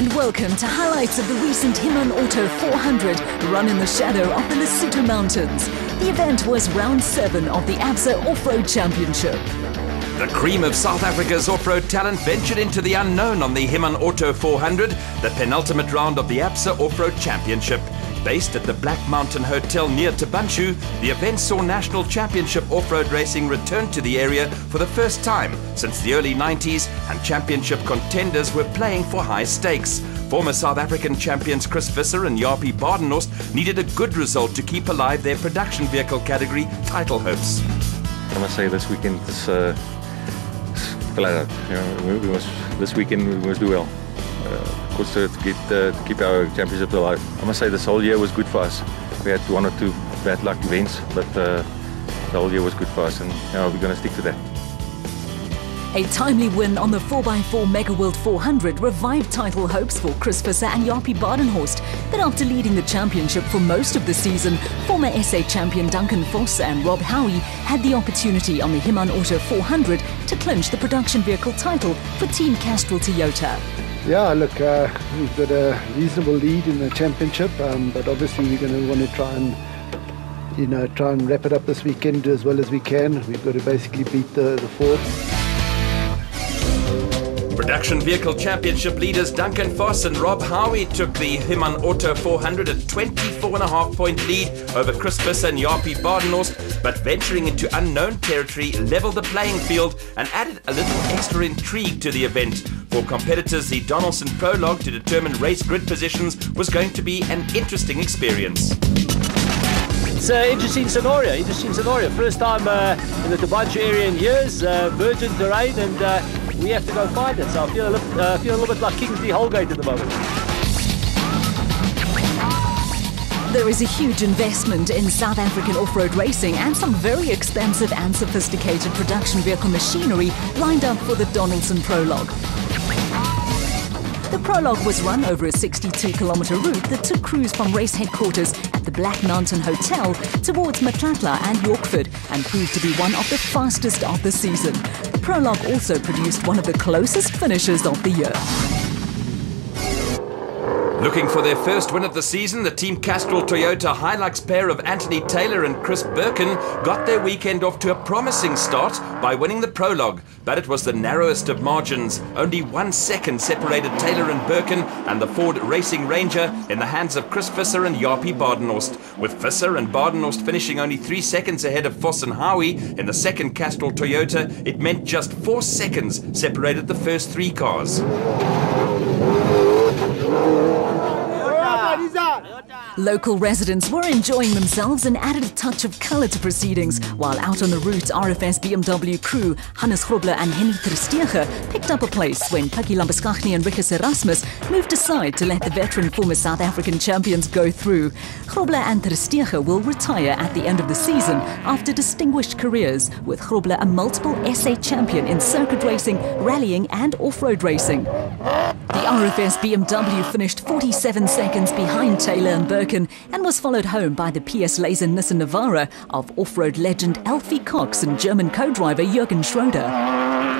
and welcome to highlights of the recent Himan Auto 400 run in the shadow of the Lesotho Mountains. The event was round 7 of the Absa Off-Road Championship. The cream of South Africa's off-road talent ventured into the unknown on the Himan Auto 400, the penultimate round of the Absa Off-Road Championship. Based at the Black Mountain Hotel near Tabanshu, the event saw National Championship off-road racing return to the area for the first time since the early 90s, and championship contenders were playing for high stakes. Former South African champions Chris Visser and Japie Badenhorst needed a good result to keep alive their production vehicle category title hopes. I must say this weekend is flat out. This weekend we must do well. Of course, to keep our championship alive. I must say this whole year was good for us. We had 1 or 2 bad luck events, but the whole year was good for us, and we're going to stick to that. A timely win on the 4x4 Mega World 400 revived title hopes for Chris Visser and Japie Badenhorst. But after leading the championship for most of the season, former SA champion Duncan Vos and Rob Howie had the opportunity on the Himan Auto 400 to clinch the production vehicle title for Team Castrol Toyota. Yeah, look, we've got a reasonable lead in the championship, but obviously we're going to want to try and wrap it up this weekend as well as we can. We've got to basically beat the Ford. Production vehicle championship leaders Duncan Vos and Rob Howie took the Himan Auto 400 a 24.5-point lead over Chris Visser and Japie Badenhorst, but venturing into unknown territory leveled the playing field and added a little extra intrigue to the event. For competitors, the Donaldson Prologue to determine race grid positions was going to be an interesting experience. It's an interesting scenario. First time in the Tabanshu area in years, virgin terrain, and we have to go find it. So I feel a little bit like Kingsley Holgate at the moment. There is a huge investment in South African off-road racing and some very expensive and sophisticated production vehicle machinery lined up for the Donaldson Prologue. The Prologue was run over a 62-kilometer route that took crews from race headquarters at the Black Mountain Hotel towards Matlatla and Yorkford, and proved to be one of the fastest of the season. The Prologue also produced one of the closest finishes of the year. Looking for their first win of the season, the Team Castrol Toyota Hilux pair of Anthony Taylor and Chris Birkin got their weekend off to a promising start by winning the Prologue, but it was the narrowest of margins. Only 1 second separated Taylor and Birkin and the Ford Racing Ranger in the hands of Chris Visser and Japie Badenhorst, with Visser and Badenhorst finishing only 3 seconds ahead of Vos and Howie in the second Castrol Toyota. It meant just 4 seconds separated the first 3 cars. Local residents were enjoying themselves and added a touch of colour to proceedings, while out on the route, RFS BMW crew Hannes Grobler and Henny Terstegen picked up a place when Paki Lambeschagni and Rickes Erasmus moved aside to let the veteran former South African champions go through. Grobler and Terstegen will retire at the end of the season after distinguished careers, with Grobler a multiple SA champion in circuit racing, rallying and off-road racing. The RFS BMW finished 47 seconds behind Taylor and Birkin and was followed home by the PS Laser Nissan Navara of off-road legend Alfie Cox and German co-driver Jürgen Schroeder.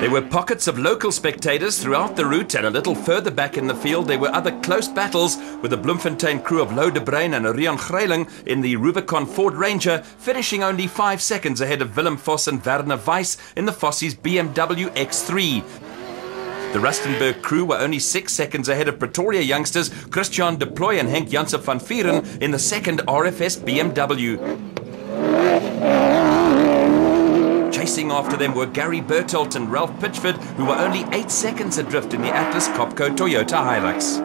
There were pockets of local spectators throughout the route, and a little further back in the field there were other close battles, with the Bloemfontein crew of Lou de Bruin and Rian Greiling in the Rubicon Ford Ranger finishing only 5 seconds ahead of Willem Vos and Werner Weiss in the Fossies BMW X3. The Rustenburg crew were only 6 seconds ahead of Pretoria youngsters Christian de Plooy and Henk Janssen van Vieren in the second RFS BMW. Chasing after them were Gary Bertolt and Ralph Pitchford, who were only 8 seconds adrift in the Atlas Copco Toyota Hilux.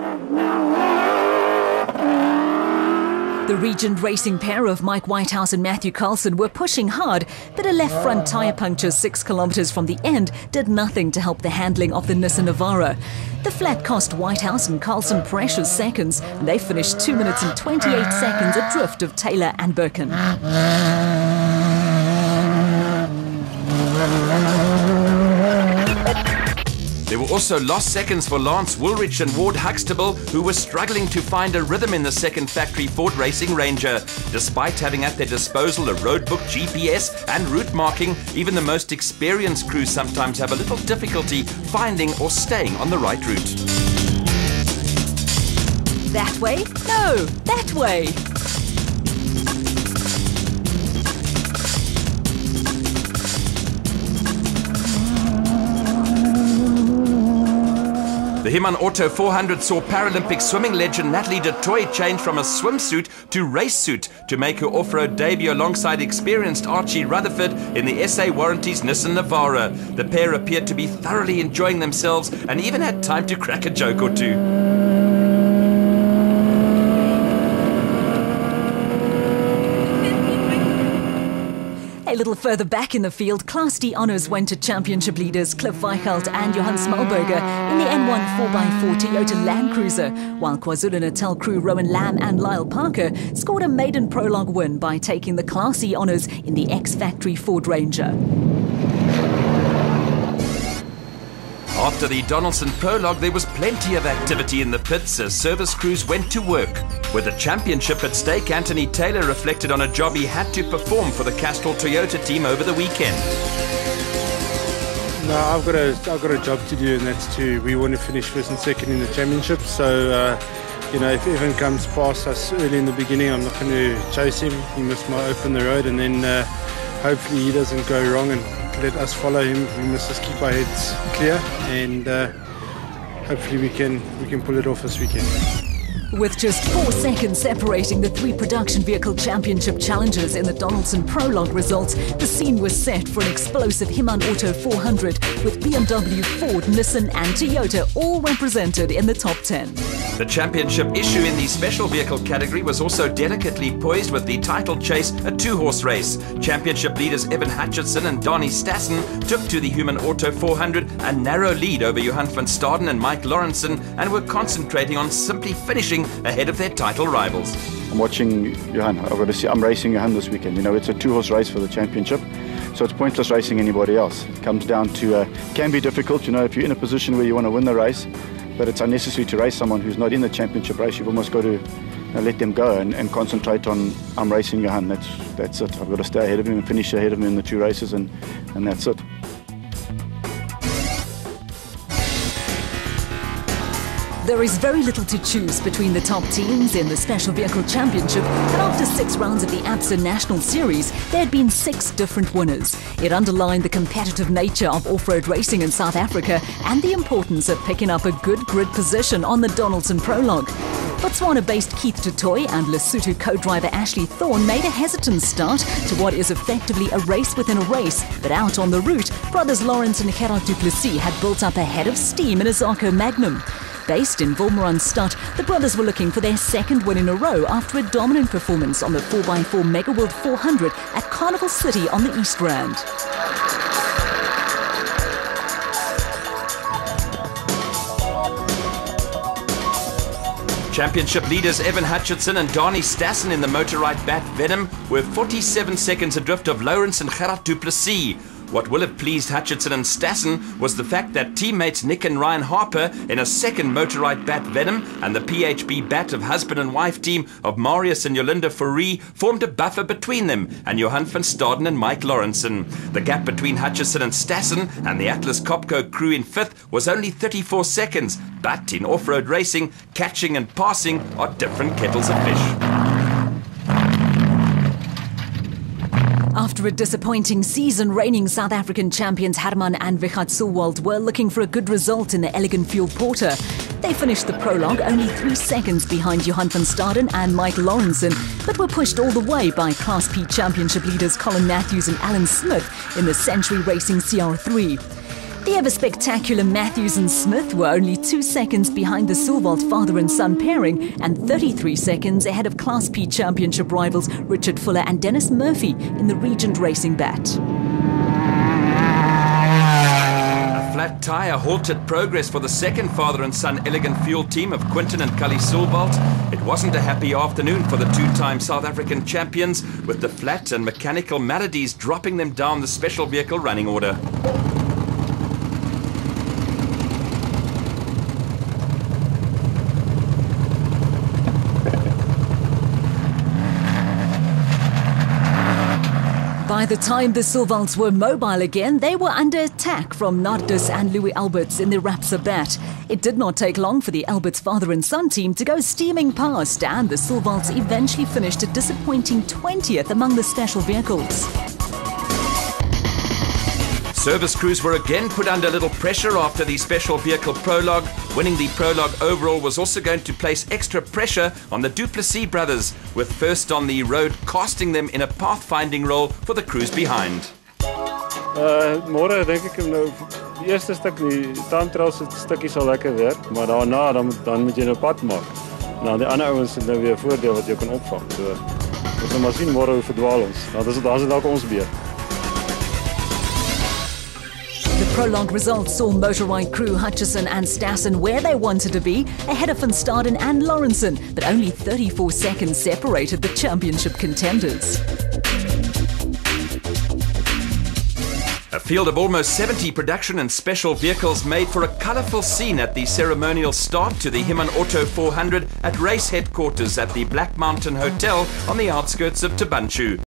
The Regent Racing pair of Mike Whitehouse and Matthew Carlson were pushing hard, but a left front tyre puncture 6 kilometres from the end did nothing to help the handling of the Nissan Navara. The flat cost Whitehouse and Carlson precious seconds, and they finished 2 minutes and 28 seconds adrift of Taylor and Birkin. There were also lost seconds for Lance Woolrich and Ward Huxtable, who were struggling to find a rhythm in the second factory Ford Racing Ranger. Despite having at their disposal a roadbook, GPS and route marking, even the most experienced crews sometimes have a little difficulty finding or staying on the right route. way? No, that way. The Himan Auto 400 saw Paralympic swimming legend Natalie du Toit change from a swimsuit to race suit to make her off-road debut alongside experienced Archie Rutherford in the SA Warranties Nissan Navara. The pair appeared to be thoroughly enjoying themselves and even had time to crack a joke or two. A little further back in the field, Class D honours went to championship leaders Cliff Weichelt and Johan Smallberger in the N1 4x4 Toyota Land Cruiser, while KwaZulu-Natal crew Rowan Lamb and Lyle Parker scored a maiden prologue win by taking the Class E honours in the X-Factory Ford Ranger. After the Donaldson prologue, there was plenty of activity in the pits as service crews went to work. With the championship at stake, Anthony Taylor reflected on a job he had to perform for the Castrol Toyota team over the weekend. No, I've got a job to do, and that's we want to finish first and second in the championship. So, if Evan comes past us early in the beginning, I'm not going to chase him. He must open the road, and then hopefully he doesn't go wrong and let us follow him. We must just keep our heads clear, and hopefully we can pull it off this weekend. With just 4 seconds separating the 3 production vehicle championship challengers in the Donaldson prologue results, the scene was set for an explosive Himan Auto 400 with BMW, Ford, Nissan and Toyota all represented in the top 10. The championship issue in the special vehicle category was also delicately poised with the title chase, a 2-horse race. Championship leaders Evan Hutchinson and Donnie Stassen took to the Himan Auto 400 a narrow lead over Johan van Staden and Mike Lawrenson and were concentrating on simply finishing ahead of their title rivals. I'm watching Johan. I've got to see. I'm racing Johan this weekend. It's a 2-horse race for the championship, so it's pointless racing anybody else. It comes down to can be difficult. If you're in a position where you want to win the race, but it's unnecessary to race someone who's not in the championship race. You've almost got to let them go and concentrate on I'm racing Johan. That's it. I've got to stay ahead of him and finish ahead of him in the 2 races, and that's it. There is very little to choose between the top teams in the Special Vehicle Championship, and after 6 rounds of the ABSA National Series, there had been 6 different winners. It underlined the competitive nature of off-road racing in South Africa and the importance of picking up a good grid position on the Donaldson prologue. Botswana-based Keith du Toit and Lesotho co-driver Ashley Thorne made a hesitant start to what is effectively a race within a race, but out on the route, brothers Lawrence and Gerard du Plessis had built up a head of steam in a Zarko Magnum. Based in Wolmaranstad, the brothers were looking for their 2nd win in a row after a dominant performance on the 4x4 Mega World 400 at Carnival City on the East Rand. Championship leaders Evan Hutchinson and Donnie Stassen in the Motorride Bat Venom were 47 seconds adrift of Lawrence and Gerard du Plessis. What will have pleased Hutchinson and Stassen was the fact that teammates Nick and Ryan Harper in a 2nd Motorride Bat Venom and the PHB Bat of husband and wife team of Marius and Yolinda Fourie formed a buffer between them and Johan van Staden and Mike Lawrenson. The gap between Hutchinson and Stassen and the Atlas Copco crew in 5th was only 34 seconds, but in off-road racing, catching and passing are different kettles of fish. After a disappointing season, reigning South African champions Herman and Wichert Sulwald were looking for a good result in the Elegant Fuel Porter. They finished the prologue only 3 seconds behind Johan van Staden and Mike Lawrenson, but were pushed all the way by Class P championship leaders Colin Matthews and Alan Smith in the Century Racing CR3. The ever-spectacular Matthews and Smith were only 2 seconds behind the Sulwald father and son pairing and 33 seconds ahead of Class P championship rivals Richard Fuller and Dennis Murphy in the Regent Racing Bat. A flat tyre halted progress for the 2nd father and son Elegant Fuel team of Quinton and Cully Sulwald. It wasn't a happy afternoon for the 2-time South African champions, with the flat and mechanical maladies dropping them down the special vehicle running order. By By the time the Silvalds were mobile again, they were under attack from Nardus and Louis Alberts in the Rapsa bat. It did not take long for the Alberts father and son team to go steaming past, and the Silvalds eventually finished a disappointing 20th among the special vehicles. Service crews were again put under little pressure after the special vehicle prologue. Winning the prologue overall was also going to place extra pressure on the Duplessis brothers, with first on the road casting them in a pathfinding role for the crews behind. Môre dink ek nou die eerste stuk die time trial se stukkie sal lekker werk, maar daarna dan moet jy nou pad maak. Nou die ander ouens het nou weer 'n voordeel wat jy kan opvang. So ons gaan maar sien môre hoe verdwaal ons. Daar's dit dalk ons beurt. The prologue results saw motorbike crew Hutchison and Stassen where they wanted to be, ahead of Van Staden and Lawrenson, but only 34 seconds separated the championship contenders. A field of almost 70 production and special vehicles made for a colourful scene at the ceremonial start to the Himan Auto 400 at race headquarters at the Black Mountain Hotel on the outskirts of Tabanchu.